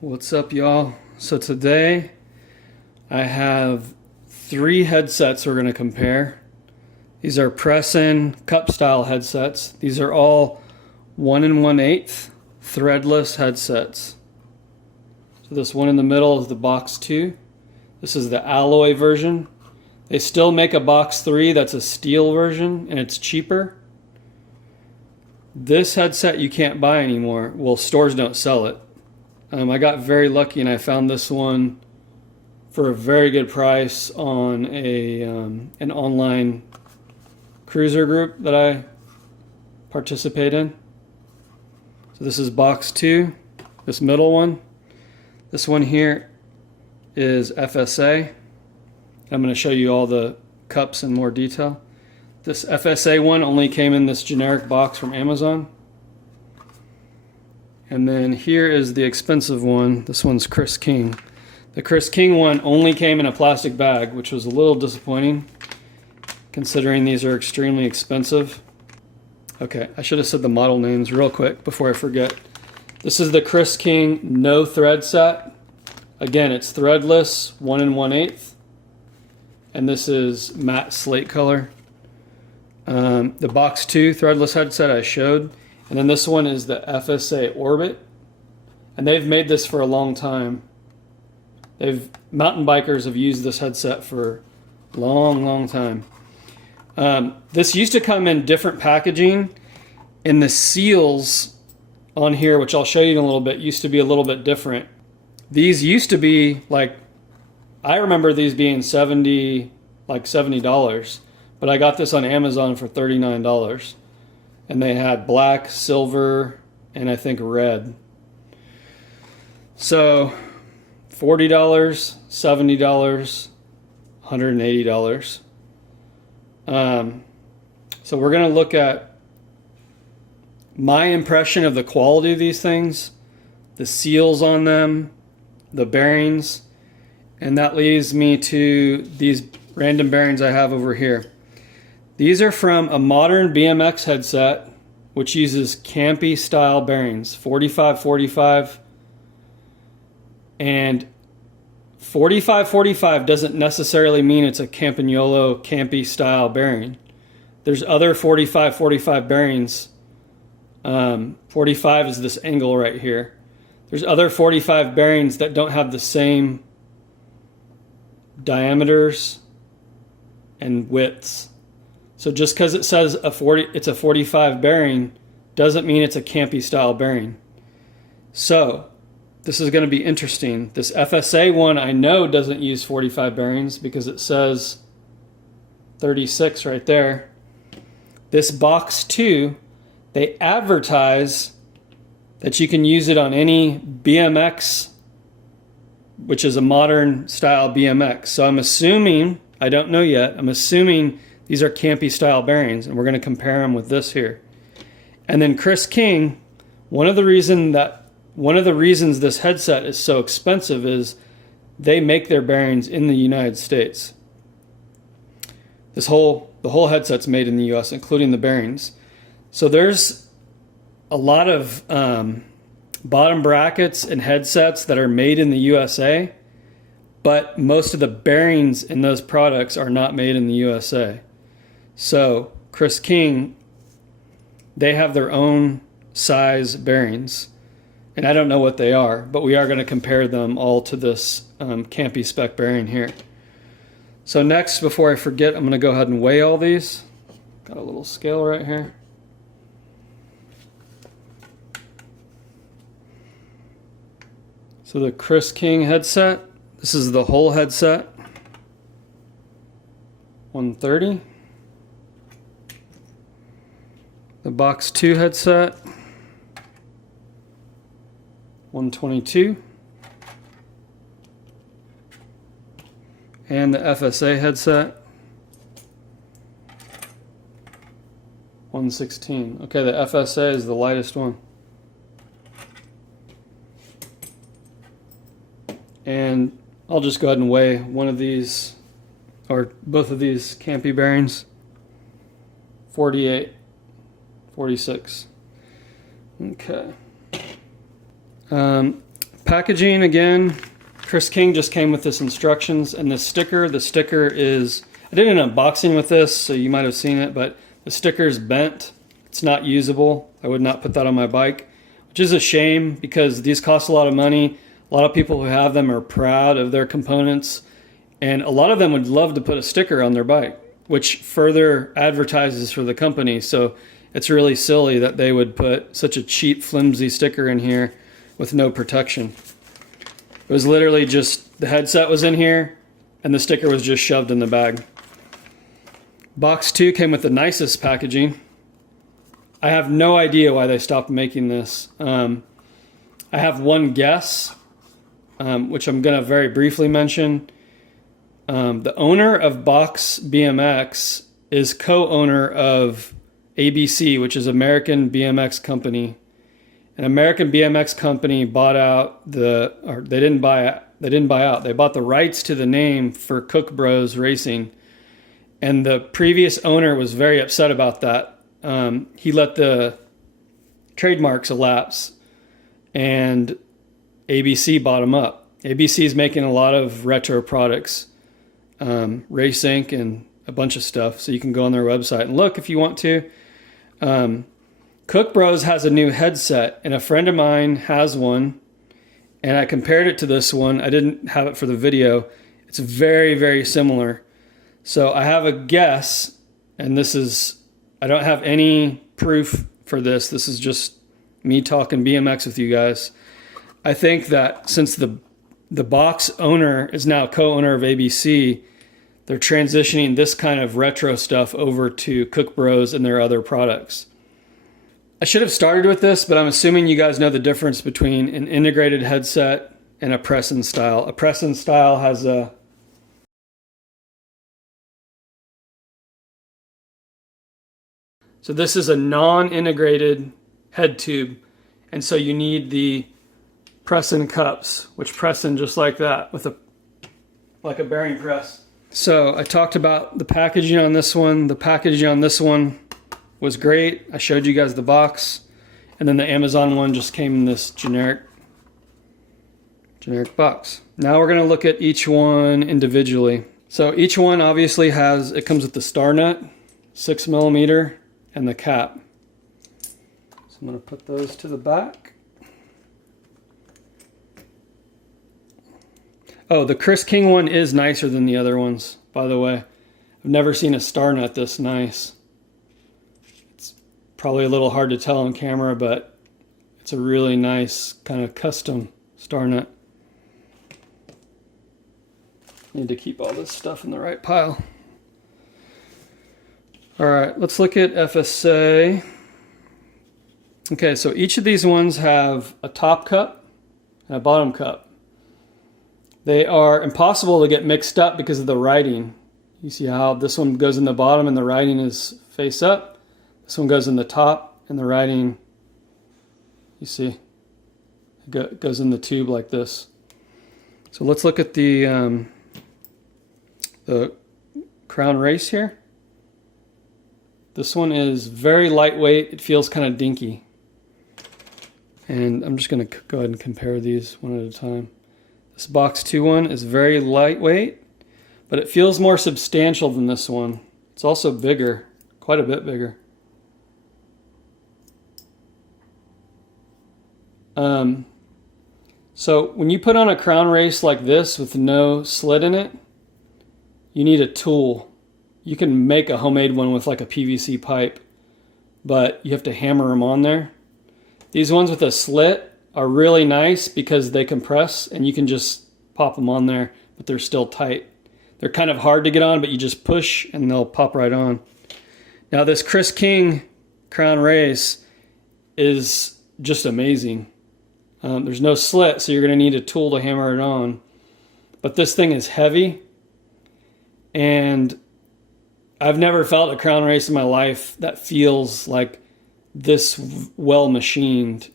What's up, y'all? So today I have three headsets we're going to compare. These are press-in cup style headsets. These are all 1 1/8 threadless headsets. So this one in the middle is the box 2. This is the alloy version. They still make a box 3 that's a steel version and it's cheaper. This headset you can't buy anymore. Well, stores don't sell it. I got very lucky and I found this one for a very good price on an online cruiser group that I participate in. So this is box 2, this middle one. This one here is FSA. I'm going to show you all the cups in more detail. This FSA one only came in this generic box from Amazon. And then here is the expensive one. This one's Chris King. The Chris King one only came in a plastic bag, which was a little disappointing considering these are extremely expensive. Okay, I should have said the model names real quick before I forget. This is the Chris King no thread set. Again, it's threadless, 1 1/8. And this is matte slate color. The box 2 threadless headset I showed. And then this one is the FSA Orbit. And they've made this for a long time. Mountain bikers have used this headset for a long time. This used to come in different packaging, and the seals on here, which I'll show you in a little bit, used to be a little bit different. These used to be like, I remember these being $70, but I got this on Amazon for $39. And they had black, silver, and I think red. So $40, $70, $180. So we're going to look at my impression of the quality of these things, the seals on them, the bearings, and that leads me to these random bearings I have over here. These are from a modern BMX headset, which uses Campy style bearings, 45-45. And 45-45 doesn't necessarily mean it's a Campagnolo Campy style bearing. There's other 45-45 bearings. 45 is this angle right here. There's other 45 bearings that don't have the same diameters and widths. So just because it says it's a 45 bearing doesn't mean it's a Campy style bearing. So this is going to be interesting. This FSA one I know doesn't use 45 bearings because it says 36 right there. This box 2, they advertise that you can use it on any BMX, which is a modern style BMX. So I'm assuming, I don't know yet, I'm assuming these are Campy style bearings, and we're going to compare them with this here. And then Chris King, one of the reasons this headset is so expensive is they make their bearings in the United States. The whole headset's made in the US, including the bearings. So there's a lot of bottom brackets and headsets that are made in the USA, but most of the bearings in those products are not made in the USA. So Chris King, they have their own size bearings, and I don't know what they are, but we are going to compare them all to this Campy spec bearing here. So next, before I forget, I'm going to go ahead and weigh all these. Got a little scale right here. So the Chris King headset, this is the whole headset, 130. The box 2 headset, 122. And the FSA headset, 116. Okay, the FSA is the lightest one. And I'll just go ahead and weigh one of these, or both of these Campy bearings. 48. 46. Okay. packaging again, Chris King just came with this instructions and this sticker. The sticker is, I did an unboxing with this, so you might have seen it, but the sticker is bent. It's not usable. I would not put that on my bike, which is a shame because these cost a lot of money. A lot of people who have them are proud of their components, and a lot of them would love to put a sticker on their bike, which further advertises for the company. So it's really silly that they would put such a cheap, flimsy sticker in here with no protection. It was literally just the headset was in here and the sticker was just shoved in the bag. Box 2 came with the nicest packaging. I have no idea why they stopped making this. I have one guess, which I'm going to very briefly mention. The owner of Box BMX is co-owner of ABC, which is American BMX Company. An American BMX company bought out they bought the rights to the name for Cook Bros Racing. And the previous owner was very upset about that. He let the trademarks elapse and ABC bought them up. ABC is making a lot of retro products, Race Inc. and a bunch of stuff. So you can go on their website and look if you want to. Cook Bros has a new headset, and a friend of mine has one, and I compared it to this one. I didn't have it for the video. It's very, very similar. So I have a guess, and I don't have any proof for this. This is just me talking BMX with you guys. I think that since the box owner is now co-owner of ABC, they're transitioning this kind of retro stuff over to Cook Bros and their other products. I should have started with this, but I'm assuming you guys know the difference between an integrated headset and a press and style. A press and style has a So this is a non-integrated head tube, and so you need the press-in cups, which press in just like that with like a bearing press. So I talked about the packaging on this one. The packaging on this one was great. I showed you guys the box, and then the Amazon one just came in this generic box. Now we're going to look at each one individually. So each one obviously it comes with the star nut, 6mm, and the cap. So I'm going to put those to the back. Oh, the Chris King one is nicer than the other ones, by the way. I've never seen a star nut this nice. It's probably a little hard to tell on camera, but it's a really nice kind of custom star nut. Need to keep all this stuff in the right pile. All right, let's look at FSA. Okay, so each of these ones have a top cup and a bottom cup. They are impossible to get mixed up because of the writing. You see how this one goes in the bottom and the writing is face up. This one goes in the top and the writing, you see, it goes in the tube like this. So let's look at the Crown Race here. This one is very lightweight. It feels kind of dinky. And I'm just going to go ahead and compare these one at a time. This box 2 one is very lightweight, but it feels more substantial than this one. It's also bigger, quite a bit bigger. So when you put on a Crown Race like this with no slit in it, you need a tool. You can make a homemade one with like a PVC pipe, but you have to hammer them on there. These ones with a slit are really nice because they compress and you can just pop them on there, but they're still tight. They're kind of hard to get on, but you just push and they'll pop right on. Now this Chris King Crown Race is just amazing. There's no slit, so you're going to need a tool to hammer it on. But this thing is heavy, and I've never felt a Crown Race in my life that feels like this well machined.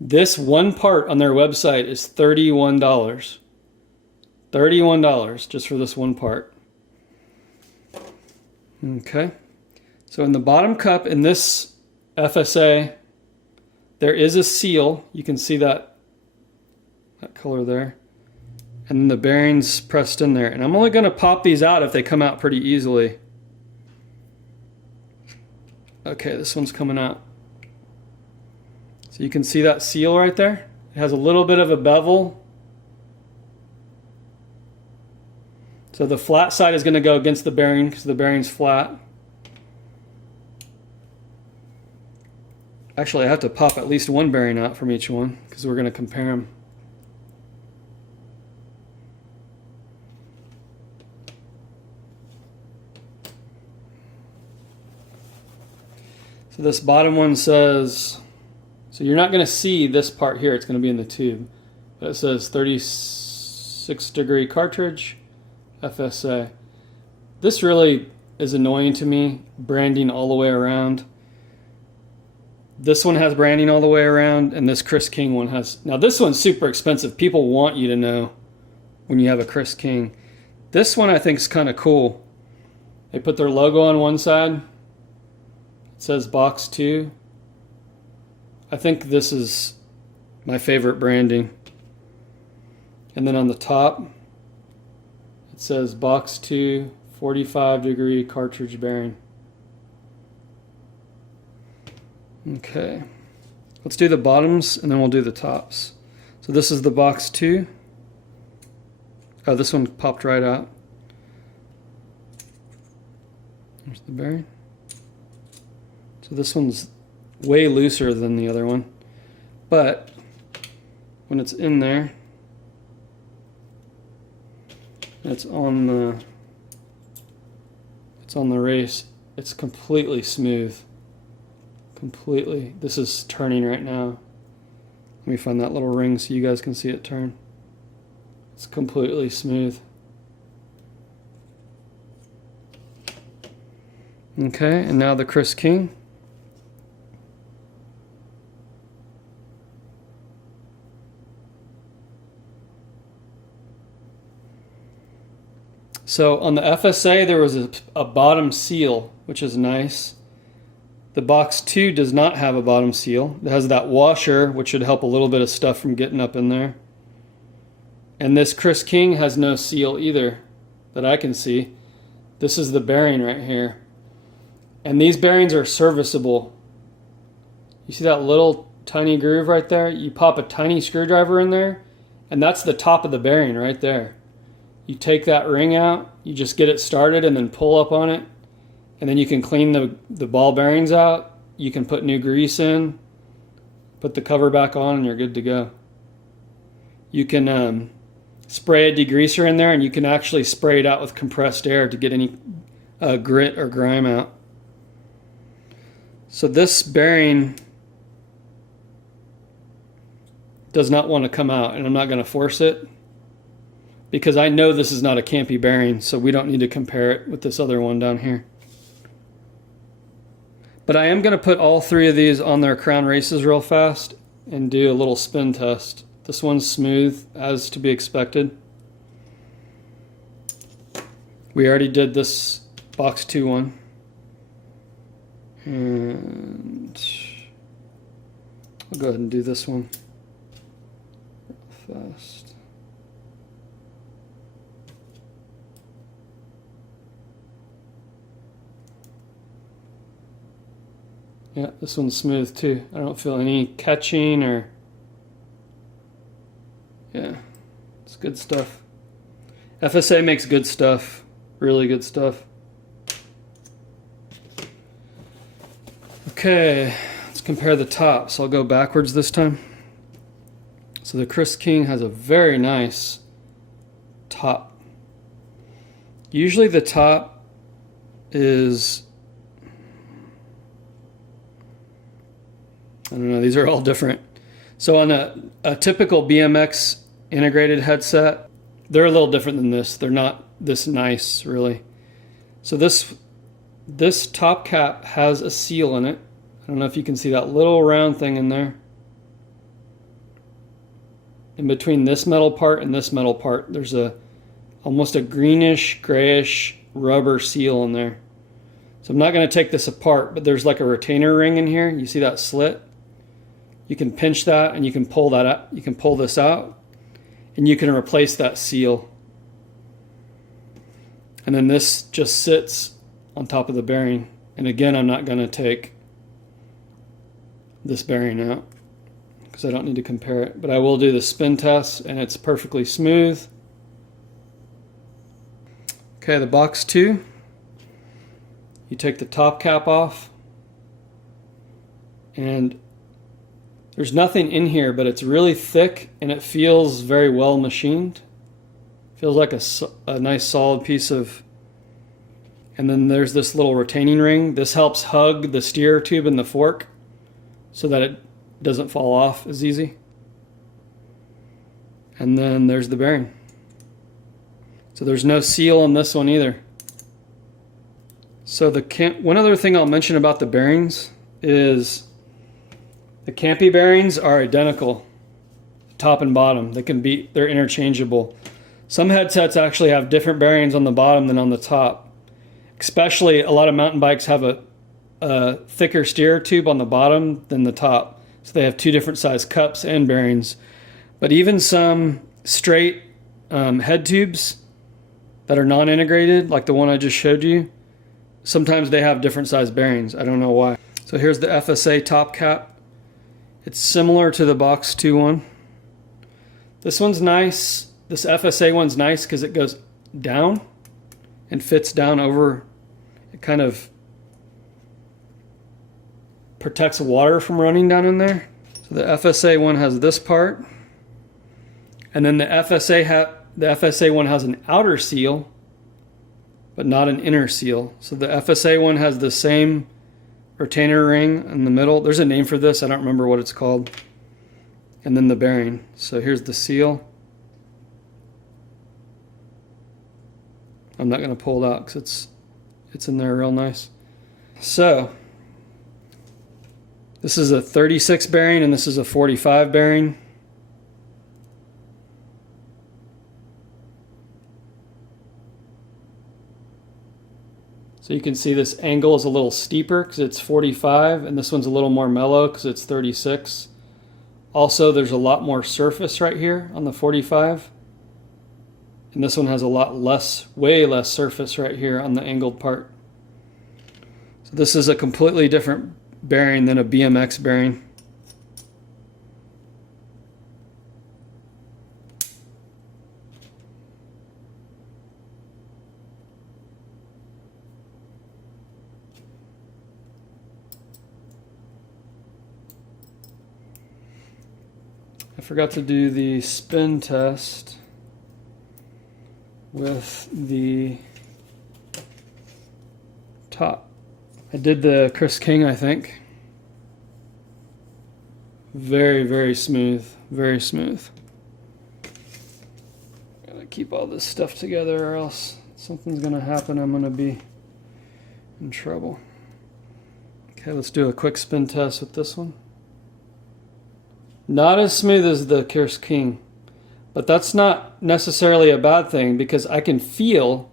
This one part on their website is $31. $31 just for this one part. Okay. So in the bottom cup in this FSA, there is a seal. You can see that that color there. And then the bearings pressed in there. And I'm only going to pop these out if they come out pretty easily. Okay, this one's coming out. So you can see that seal right there. It has a little bit of a bevel. So the flat side is going to go against the bearing because the bearing's flat. Actually, I have to pop at least one bearing out from each one because we're going to compare them. So this bottom one says, so you're not going to see this part here, it's going to be in the tube, but it says 36-degree cartridge, FSA. This really is annoying to me, branding all the way around. This one has branding all the way around, and this Chris King one has. Now this one's super expensive. People want you to know when you have a Chris King. This one I think is kind of cool. They put their logo on one side. It says box 2. I think this is my favorite branding. And then on the top, it says box 2, 45-degree cartridge bearing. Okay, let's do the bottoms and then we'll do the tops. So this is the box 2. Oh, this one popped right out. There's the bearing. So this one's way looser than the other one, but when it's in there, it's on the race, it's completely smooth. Completely. This is turning right now. Let me find that little ring so you guys can see it turn. It's completely smooth. Okay, and now the Chris King. So on the FSA there was a bottom seal, which is nice. The box 2 does not have a bottom seal. It has that washer, which should help a little bit of stuff from getting up in there. And this Chris King has no seal either that I can see. This is the bearing right here. And these bearings are serviceable. You see that little tiny groove right there? You pop a tiny screwdriver in there, and that's the top of the bearing right there. You take that ring out, you just get it started and then pull up on it, and then you can clean the ball bearings out. You can put new grease in, put the cover back on, and you're good to go. You can spray a degreaser in there, and you can actually spray it out with compressed air to get any grit or grime out. So this bearing does not want to come out, and I'm not going to force it because I know this is not a Campy bearing, so we don't need to compare it with this other one down here. But I am going to put all 3 of these on their crown races real fast and do a little spin test. This one's smooth, as to be expected. We already did this box 2 one. And I'll go ahead and do this one real fast. Yeah, this one's smooth too. I don't feel any catching or... Yeah, it's good stuff. FSA makes good stuff, really good stuff. Okay, let's compare the tops. I'll go backwards this time. So the Chris King has a very nice top. Usually the top is... I don't know, these are all different. So on a typical BMX integrated headset, they're a little different than this. They're not this nice, really. So this top cap has a seal in it. I don't know if you can see that little round thing in there. In between this metal part and this metal part, there's almost a greenish, grayish rubber seal in there. So I'm not going to take this apart, but there's like a retainer ring in here. You see that slit? You can pinch that and you can pull that out. You can pull this out, and you can replace that seal. And then this just sits on top of the bearing. And again, I'm not going to take this bearing out because I don't need to compare it, but I will do the spin test and it's perfectly smooth. Okay, the box 2, you take the top cap off, and there's nothing in here, but it's really thick and it feels very well machined. Feels like a nice solid piece of, and then there's this little retaining ring. This helps hug the steer tube and the fork so that it doesn't fall off as easy. And then there's the bearing. So there's no seal on this one either. So one other thing I'll mention about the bearings is the Campy bearings are identical, top and bottom. They're interchangeable. Some headsets actually have different bearings on the bottom than on the top. Especially a lot of mountain bikes have a thicker steer tube on the bottom than the top. So they have 2 different size cups and bearings. But even some straight head tubes that are non-integrated, like the one I just showed you, sometimes they have different size bearings. I don't know why. So here's the FSA top cap. It's similar to the box 2 one. This one's nice. This FSA one's nice because it goes down and fits down over. It kind of protects water from running down in there. So the FSA one has this part, and then the FSA one has an outer seal, but not an inner seal. So the FSA one has the same retainer ring in the middle. There's a name for this. I don't remember what it's called. And then the bearing. So here's the seal. I'm not going to pull it out because it's in there real nice. So this is a 36 bearing and this is a 45 bearing. So you can see this angle is a little steeper because it's 45, and this one's a little more mellow because it's 36. Also, there's a lot more surface right here on the 45. And this one has a lot less, way less surface right here on the angled part. So this is a completely different bearing than a BMX bearing. I forgot to do the spin test with the top. I did the Chris King, I think. Very, very smooth. Very smooth. Gotta keep all this stuff together or else something's gonna happen. I'm gonna be in trouble. Okay, let's do a quick spin test with this one. Not as smooth as the Chris King, but that's not necessarily a bad thing because I can feel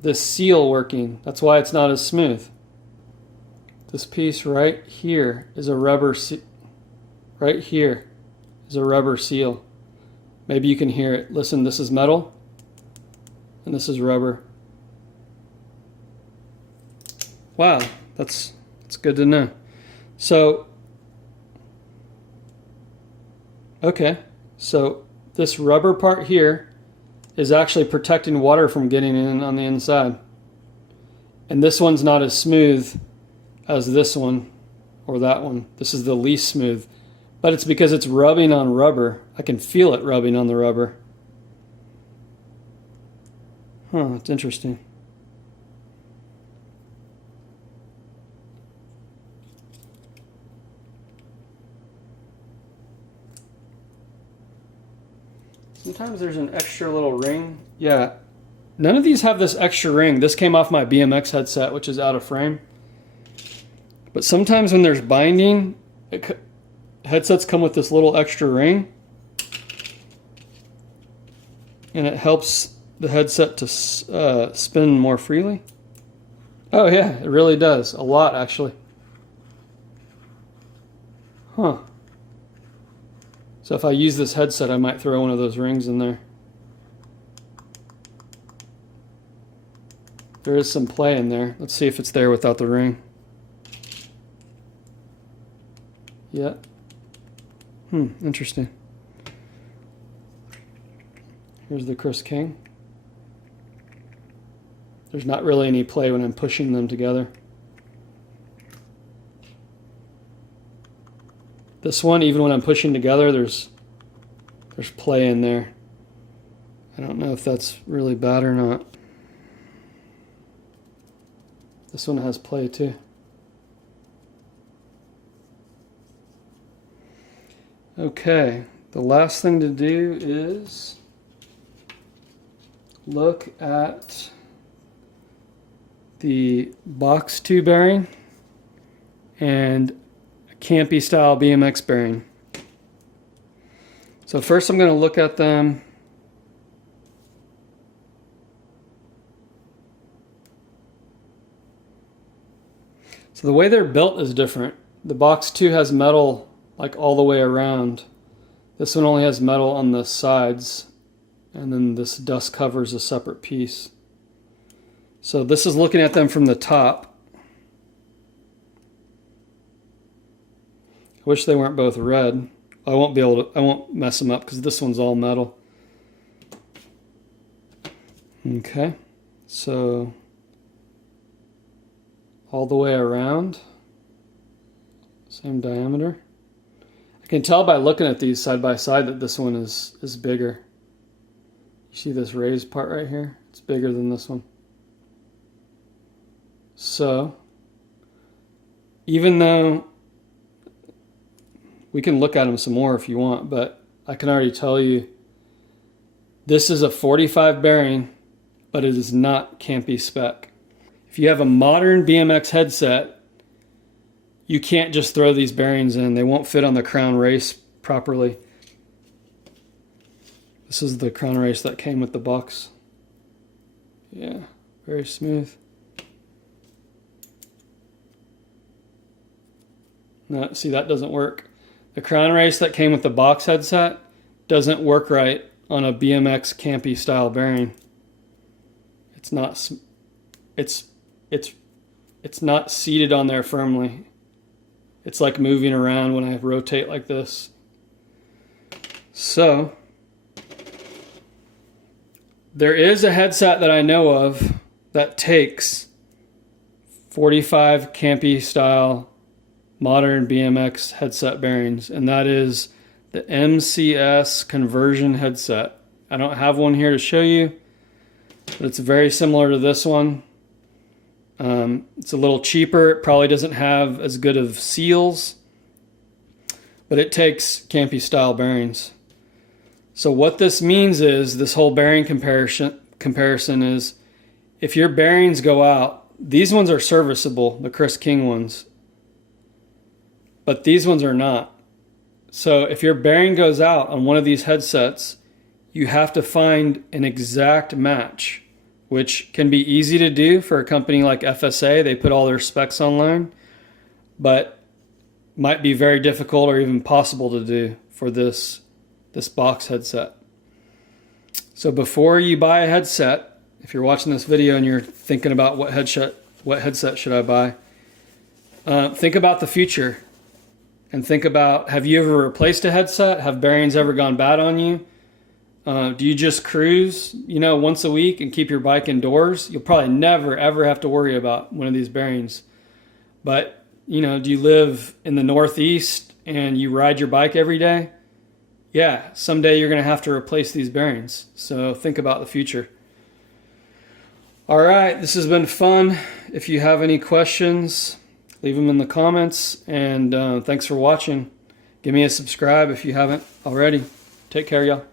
this seal working. That's why it's not as smooth. This piece right here is a rubber right here is a rubber seal. Maybe you can hear it. Listen, this is metal and this is rubber. Wow, that's good to know. So okay, so this rubber part here is actually protecting water from getting in on the inside. And this one's not as smooth as this one or that one. This is the least smooth. But it's because it's rubbing on rubber. I can feel it rubbing on the rubber. Huh, it's interesting. Sometimes there's an extra little ring. Yeah, none of these have this extra ring. This came off my BMX headset, which is out of frame. But sometimes when there's binding, headsets come with this little extra ring. And it helps the headset to spin more freely. Oh yeah, it really does. A lot, actually. Huh. So if I use this headset, I might throw one of those rings in there. There is some play in there. Let's see if it's there without the ring. Yeah. Interesting. Here's the Chris King. There's not really any play when I'm pushing them together. This one, even when I'm pushing together, there's play in there. I don't know if that's really bad or not. This one has play too. Okay, the last thing to do is look at the box 2 bearing and a Campy style BMX bearing. So first I'm going to look at them so the way they're built is different. The box 2 has metal like all the way around. This one only has metal on the sides, and then this dust cover is a separate piece. So this is looking at them from the top. I wish they weren't both red. I won't mess them up because this one's all metal. Okay, so all the way around, same diameter. I can tell by looking at these side by side that this one is bigger. You see this raised part right here? It's bigger than this one. So, even though we can look at them some more if you want, but I can already tell you this is a 45 bearing, but it is not Campy spec. If you have a modern BMX headset, you can't just throw these bearings in. They won't fit on the crown race properly. This is the crown race that came with the box. Yeah, very smooth. No, see, that doesn't work. The crown race that came with the box headset doesn't work right on a BMX Campy style bearing. It's not. It's not seated on there firmly. It's like moving around when I rotate like this. So, there is a headset that I know of that takes 45 Campy style modern BMX headset bearings, and that is the MCS conversion headset. I don't have one here to show you, but it's very similar to this one. It's a little cheaper. It probably doesn't have as good of seals, but it takes Campy style bearings. So what this means is, this whole bearing comparison is, if your bearings go out, these ones are serviceable, the Chris King ones, but these ones are not. So if your bearing goes out on one of these headsets, you have to find an exact match, which can be easy to do for a company like FSA. They put all their specs online, but might be very difficult or even possible to do for this box headset. So before you buy a headset, if you're watching this video and you're thinking about what headset should I buy, think about the future and think about, have you ever replaced a headset? Have bearings ever gone bad on you? Do you just cruise, once a week and keep your bike indoors? You'll probably never, ever have to worry about one of these bearings. But, do you live in the Northeast and you ride your bike every day? Yeah, someday you're going to have to replace these bearings. So think about the future. All right, this has been fun. If you have any questions, leave them in the comments. And thanks for watching. Give me a subscribe if you haven't already. Take care, y'all.